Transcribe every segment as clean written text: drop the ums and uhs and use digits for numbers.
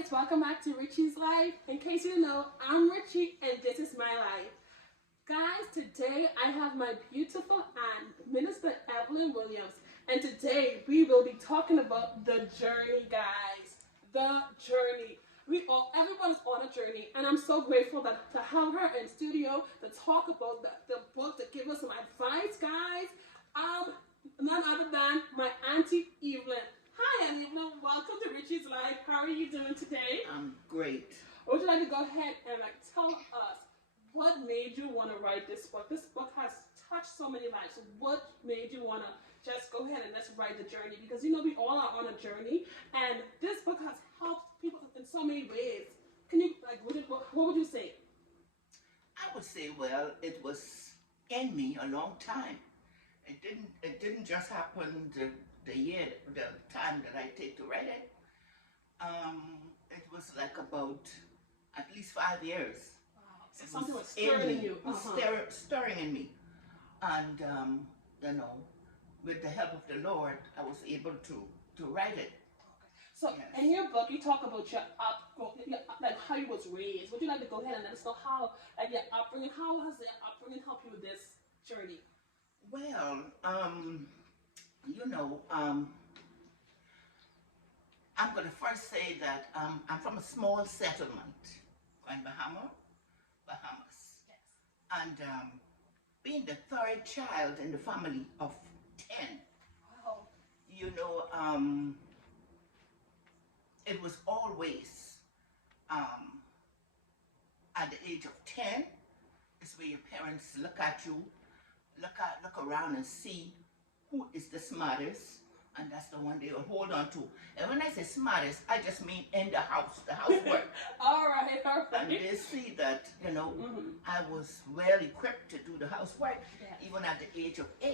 guys, welcome back to Richie's Life. In case you don't know, I'm Richie and this is my life. Guys, today I have my beautiful aunt, Minister Evelyn Williams, and today we will be talking about the journey, guys. The journey. Everyone's on a journey, and I'm so grateful to have her in studio to talk about the book, to give us some advice, guys. None other than my Auntie Evelyn. Hi, Auntie Evelyn. Welcome to Richie's Life. How are you doing today? I'm great. Would you like to go ahead and tell us what made you want to write this book? This book has touched so many lives. So what made you want to just go ahead and let's write the journey? Because we all are on a journey, and this book has helped people in so many ways. Can you what would you say? I would say, well, it was in me a long time. It didn't just happen the time that I take to write it. It was like about at least 5 years. Wow. So something was stirring in you. Stirring in me. And with the help of the Lord, I was able to write it. So yes. In your book, you talk about your how you was raised. Would you like to go ahead and let us know how your upbringing? How has your upbringing helped you with this journey? Well, I'm going to first say that I'm from a small settlement in Bahamas. Yes. And being the third child in the family of 10, wow. It was always at the age of 10 is where your parents look at you, look around and see who is the smartest, and that's the one they will hold on to. And when I say smartest, I just mean in the housework. all right. And they see that, I was well equipped to do the housework. Yes. Even at the age of 8,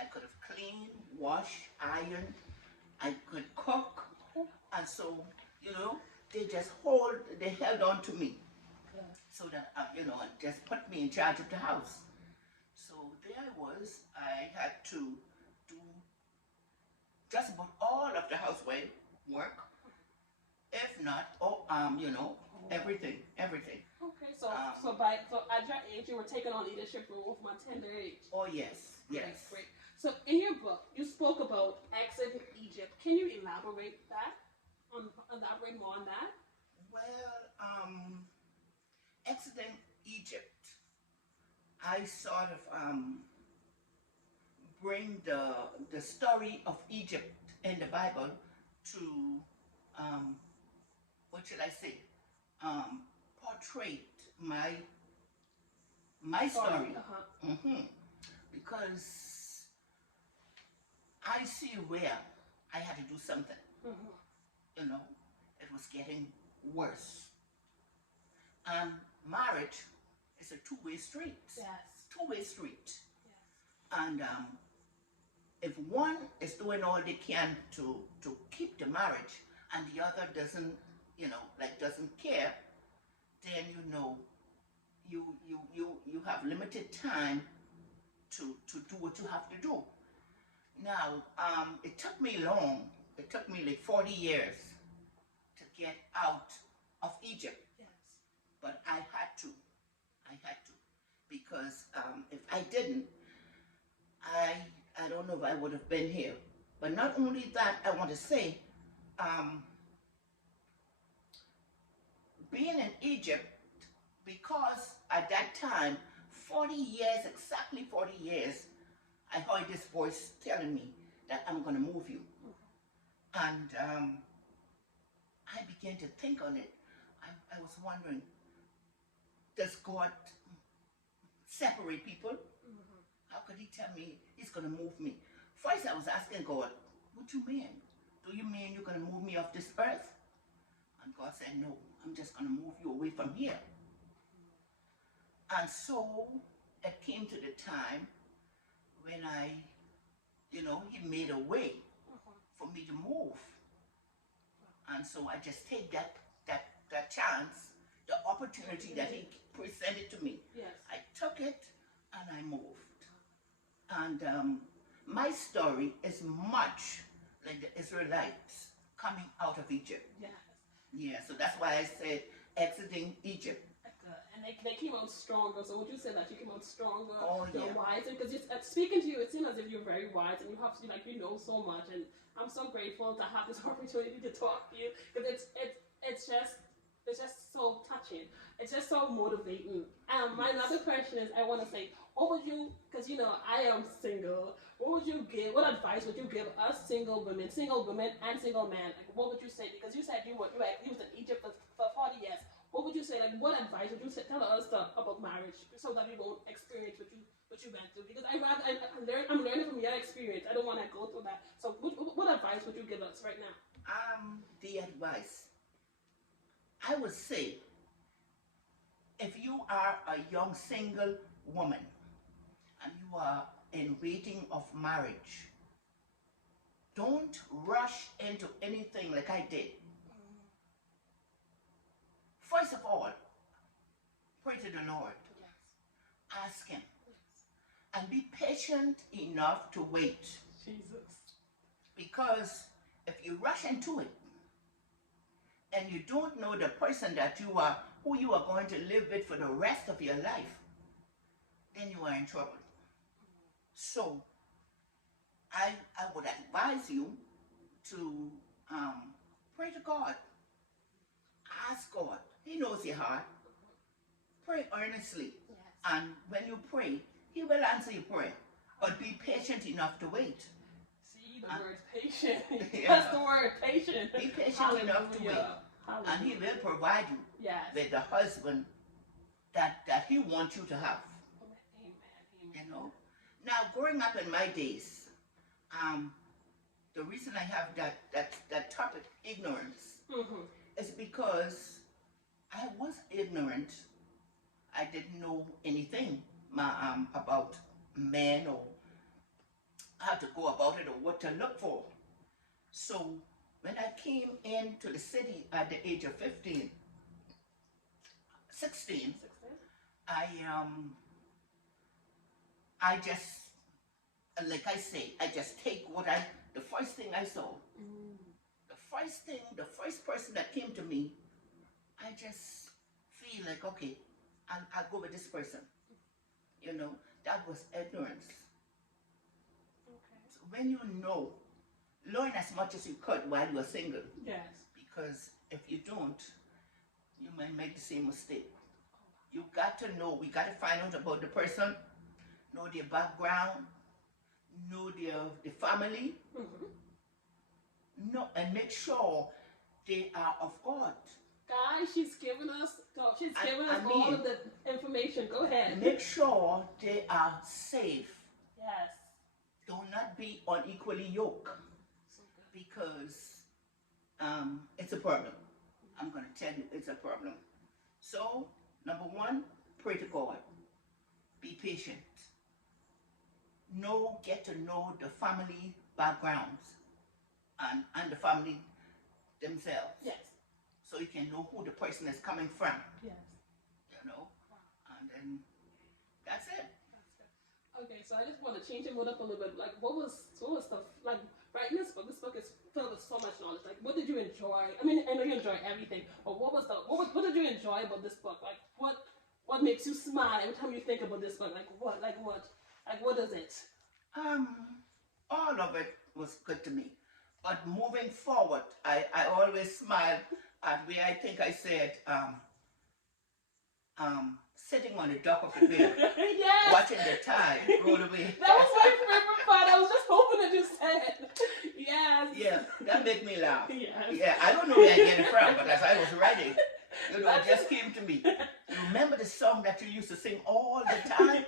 I could have cleaned, washed, ironed, I could cook. And so, they held on to me. Yeah. So that, and just put me in charge of the house. So there I was. I had to do just about all of the housework work, if not, everything. Okay, so at your age, you were taking on leadership role from a tender age. Oh yes. Great. So in your book, you spoke about exiting Egypt. Can you elaborate more on that? Well, exiting Egypt, I sort of bring the story of Egypt in the Bible to what should I say? Portray my story. Because I see where I had to do something. It was getting worse. And marriage is a two-way street. Yes. Two-way street. Yes. And if one is doing all they can to keep the marriage, and the other doesn't care, then you have limited time to do what you have to do. Now, it took me long. It took me like 40 years to get out of Egypt. Yes. But I had to, because if I didn't, I don't know if I would have been here. But not only that, I want to say, being in Egypt, because at that time, 40 years, exactly 40 years, I heard this voice telling me that I'm going to move you. And I began to think on it. I was wondering, does God separate people? How could he tell me he's going to move me? First I was asking God, what do you mean? Do you mean you're going to move me off this earth? And God said, no, I'm just going to move you away from here. And so it came to the time when he made a way for me to move. And so I just take that chance, the opportunity that he presented to me. Yes. I took it and I moved. And my story is much like the Israelites coming out of Egypt. Yes. Yeah, so that's why I said exiting Egypt. And they came out stronger. So would you say that you came out stronger, Oh, you're yeah. wiser? Because speaking to you, it seems as if you're very wise and you have like you know so much. And I'm so grateful to have this opportunity to talk to you because it's just so touching. It's just so motivating. My another question is, I want to say, what would you? Because you know I am single. What would you give? What advice would you give us single women and single men? Like, what would you say? Because you said you was in Egypt for 40 years. What would you say? Like, what advice would you tell us about marriage so that we won't experience what you went through? Because I'm learning from your experience. I don't want to go through that. So, what advice would you give us right now? The advice I would say, if you are a young single woman and you are in waiting of marriage, don't rush into anything like I did. First of all, pray to the Lord. Yes. Ask Him. Yes. And be patient enough to wait. Jesus. Because if you rush into it and you don't know the person that you are, who you are going to live with for the rest of your life, then you are in trouble. So, I would advise you to pray to God. Ask God. He knows your heart. Pray earnestly. Yes. And when you pray, He will answer your prayer. But be patient enough to wait. See, the word patient. Yeah. That's the word patient. Be patient enough to wait. Hallelujah. And He will provide you Yes. with the husband that He wants you to have. Amen. You know? Now, growing up in my days, the reason I have that topic, ignorance, is because I was ignorant. I didn't know anything about men or how to go about it or what to look for. So when I came into the city at the age of 16, I just, like I say, I just take the first thing I saw. The first person that came to me, I just feel like, okay, I'll go with this person. You know, that was ignorance. Okay. So when you know, learn as much as you could while you are single. Yes. Because if you don't, you might make the same mistake. You got to know, we got to find out about the person, know their background, know the family, know, and make sure they are of God. Guys, she's giving us all of the information. Go ahead. Make sure they are safe. Yes. Do not be unequally yoked. So good. Because it's a problem. I'm going to tell you, it's a problem. So, number one, pray to God. Be patient. Get to know the family backgrounds and the family themselves. Yes. So you can know who the person is coming from. Yes. You know? And then that's it. That's good. Okay, so I just want to change the mood up a little bit. Like, what was stuff, like, writing this book is filled with so much knowledge. Like, what did you enjoy? I mean, I know you enjoy everything, but what did you enjoy about this book? Like, what makes you smile every time you think about this book? Like, what is it? All of it was good to me. But moving forward, I always smile at where I think I said, sitting on the dock of the bay, Yes. watching the tide roll away. That was my favorite part. I was just hoping that you said. Yes. Yeah, that made me laugh. Yes. Yeah, I don't know where I get it from, but as I was writing, you know, it just came to me. You remember the song that you used to sing all the time?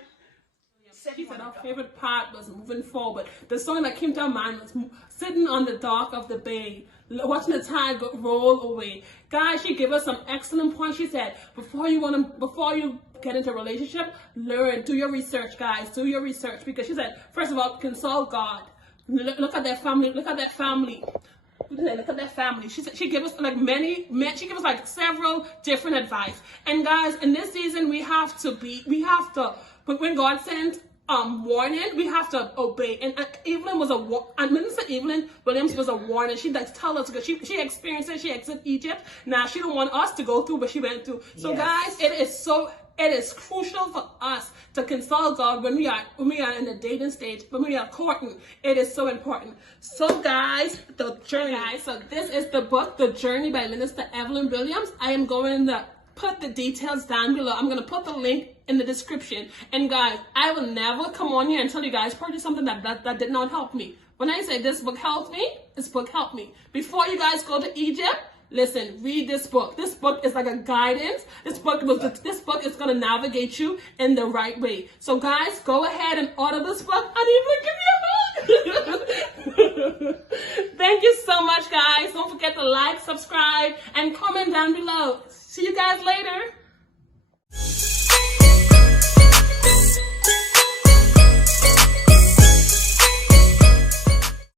She said our favorite part was moving forward. The song that came to our mind was sitting on the dock of the bay, watching the tide roll away. Guys, she gave us some excellent points. She said, before you get into a relationship, do your research, guys. Do your research. Because she said, first of all, consult God. Look at their family. Look at that family. Look at that family. She gave us like several different advice. And guys, in this season, when God sent warning, we have to obey. And Evelyn was and Minister Evelyn Williams was a warning. She like tell us because she experienced it. She exited Egypt. Now she don't want us to go through what she went through. So Yes. guys, it is crucial for us to consult God when we are in the dating stage, when we are courting. It is so important. So guys, the journey. Guys, so this is the book, The Journey by Minister Evelyn Williams. I am going to put the details down below. I'm going to put the link in the description. And guys, I will never come on here and tell you guys purchase something that did not help me. When I say this book helped me, this book helped me. Before you guys go to Egypt, listen, read this book. This book is like a guidance. This book is going to navigate you in the right way. So guys, go ahead and order this book. And even give me a hug. Thank you so much, guys. Don't forget to like, subscribe, and comment down below. See you guys later.